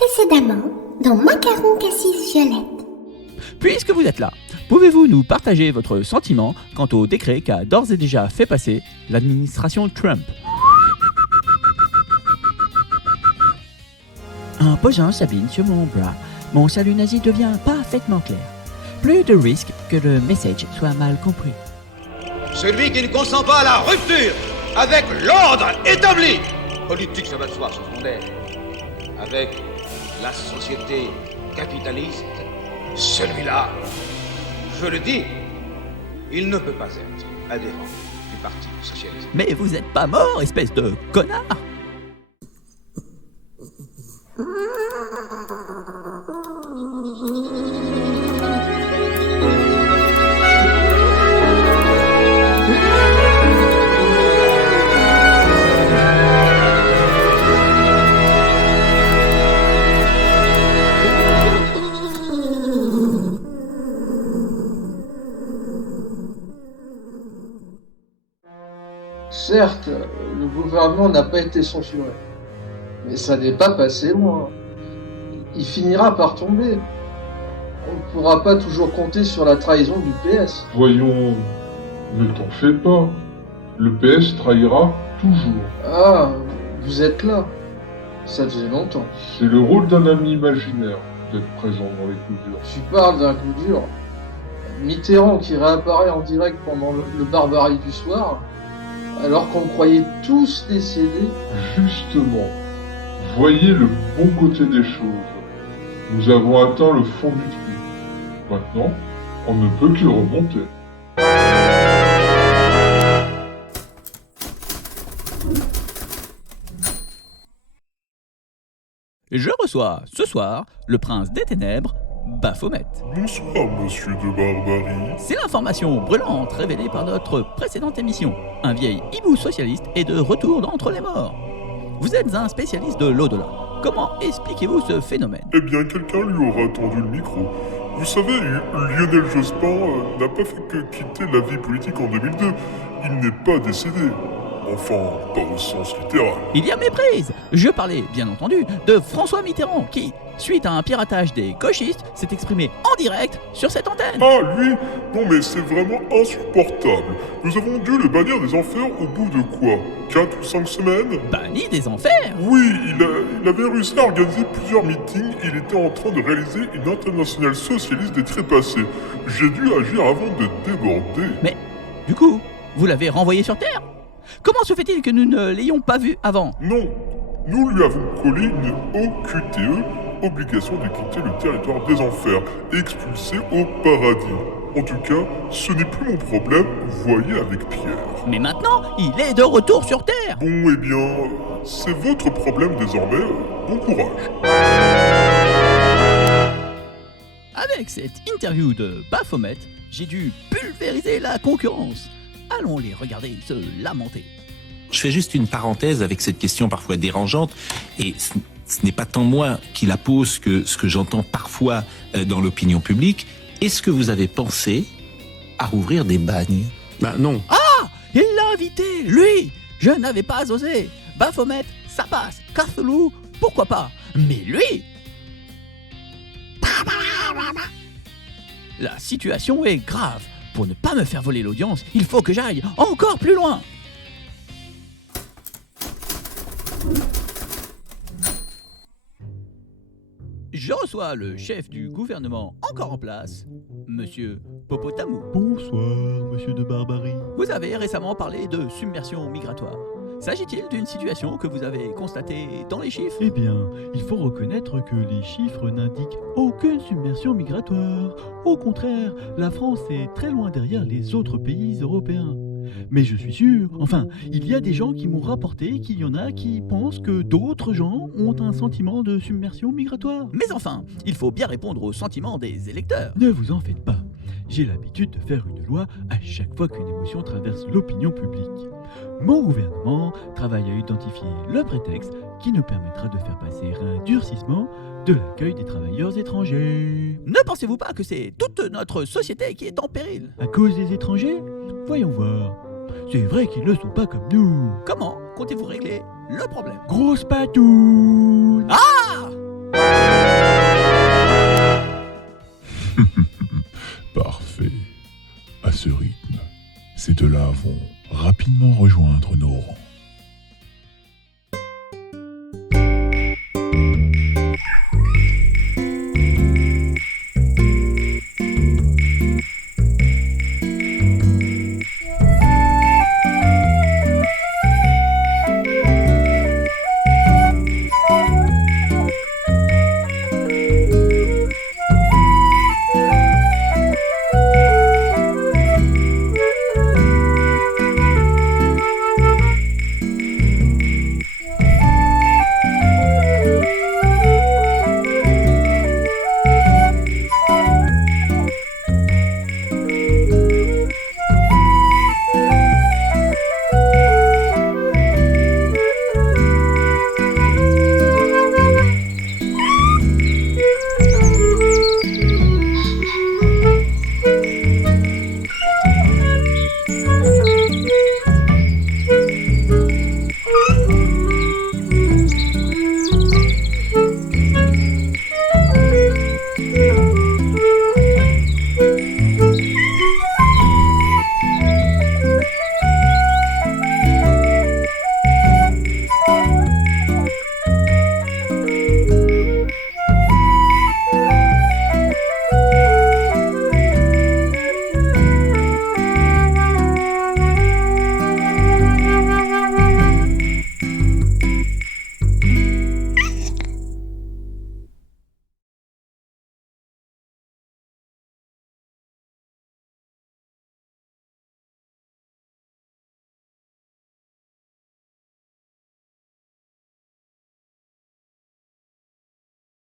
Précédemment, dans Macaron Cassis Violette. Puisque vous êtes là, pouvez-vous nous partager votre sentiment quant au décret qu'a d'ores et déjà fait passer l'administration Trump? En posant sa bine sur mon bras, mon salut nazi devient parfaitement clair. Plus de risque que le message soit mal compris. Celui qui ne consent pas à la rupture avec l'ordre établi, politique ça va de soi, secondaire, avec la société capitaliste, celui-là, je le dis, il ne peut pas être adhérent du Parti socialiste. Mais vous êtes pas mort, espèce de connard! Certes, le gouvernement n'a pas été censuré, mais ça n'est pas passé loin. Il finira par tomber. On ne pourra pas toujours compter sur la trahison du PS. Voyons, ne t'en fais pas. Le PS trahira toujours. Ah, vous êtes là. Ça faisait longtemps. C'est le rôle d'un ami imaginaire d'être présent dans les coups durs. Tu parles d'un coup dur. Mitterrand qui réapparaît en direct pendant le barbarie du soir, alors qu'on croyait tous décédés. Justement, voyez le bon côté des choses. Nous avons atteint le fond du trou. Maintenant, on ne peut que remonter. Je reçois ce soir le prince des ténèbres, Baphomet. Bonsoir, monsieur de Barbarie. C'est l'information brûlante révélée par notre précédente émission. Un vieil hibou socialiste est de retour d'entre les morts. Vous êtes un spécialiste de l'au-delà. Comment expliquez-vous ce phénomène? Eh bien, quelqu'un lui aura tendu le micro. Vous savez, Lionel Jospin n'a pas fait que quitter la vie politique en 2002. Il n'est pas décédé. Enfin, pas au sens littéral. Il y a méprise. Je parlais, bien entendu, de François Mitterrand qui, suite à un piratage des gauchistes, s'est exprimé en direct sur cette antenne. Ah, lui? Non mais c'est vraiment insupportable. Nous avons dû le bannir des enfers au bout de quoi? 4 ou 5 semaines? Banni des enfers? Oui, il avait réussi à organiser plusieurs meetings. Il était en train de réaliser une internationale socialiste des trépassés. J'ai dû agir avant de déborder. Mais, du coup, vous l'avez renvoyé sur Terre? Comment se fait-il que nous ne l'ayons pas vu avant? Non, nous lui avons collé une OQTE, obligation de quitter le territoire des enfers, expulsé au paradis. En tout cas, ce n'est plus mon problème, voyez avec Pierre. Mais maintenant, il est de retour sur Terre. Bon, eh bien, c'est votre problème désormais. Bon courage. Avec cette interview de Baphomet, j'ai dû pulvériser la concurrence. Allons les regarder se lamenter. Je fais juste une parenthèse avec cette question parfois dérangeante, et ce n'est pas tant moi qui la pose que ce que j'entends parfois dans l'opinion publique. Est-ce que vous avez pensé à rouvrir des bagnes? Bah non. Ah! Il l'a invité, lui! Je n'avais pas osé. Baphomet, ça passe. Cthulhu, pourquoi pas? Mais lui! La situation est grave. Pour ne pas me faire voler l'audience, il faut que j'aille encore plus loin. Je reçois le chef du gouvernement encore en place, Monsieur Popotamou. Bonsoir, monsieur de Barbarie. Vous avez récemment parlé de submersion migratoire. S'agit-il d'une situation que vous avez constatée dans les chiffres? Eh bien, il faut reconnaître que les chiffres n'indiquent aucune submersion migratoire. Au contraire, la France est très loin derrière les autres pays européens. Mais je suis sûr, enfin, il y a des gens qui m'ont rapporté qu'il y en a qui pensent que d'autres gens ont un sentiment de submersion migratoire. Mais enfin, il faut bien répondre aux sentiments des électeurs. Ne vous en faites pas. J'ai l'habitude de faire une loi à chaque fois qu'une émotion traverse l'opinion publique. Mon gouvernement travaille à identifier le prétexte qui nous permettra de faire passer un durcissement de l'accueil des travailleurs étrangers. Ne pensez-vous pas que c'est toute notre société qui est en péril? À cause des étrangers? Voyons voir. C'est vrai qu'ils ne sont pas comme nous. Comment comptez-vous régler le problème? Grosse patoune! Ah! vont rapidement rejoindre nos rangs.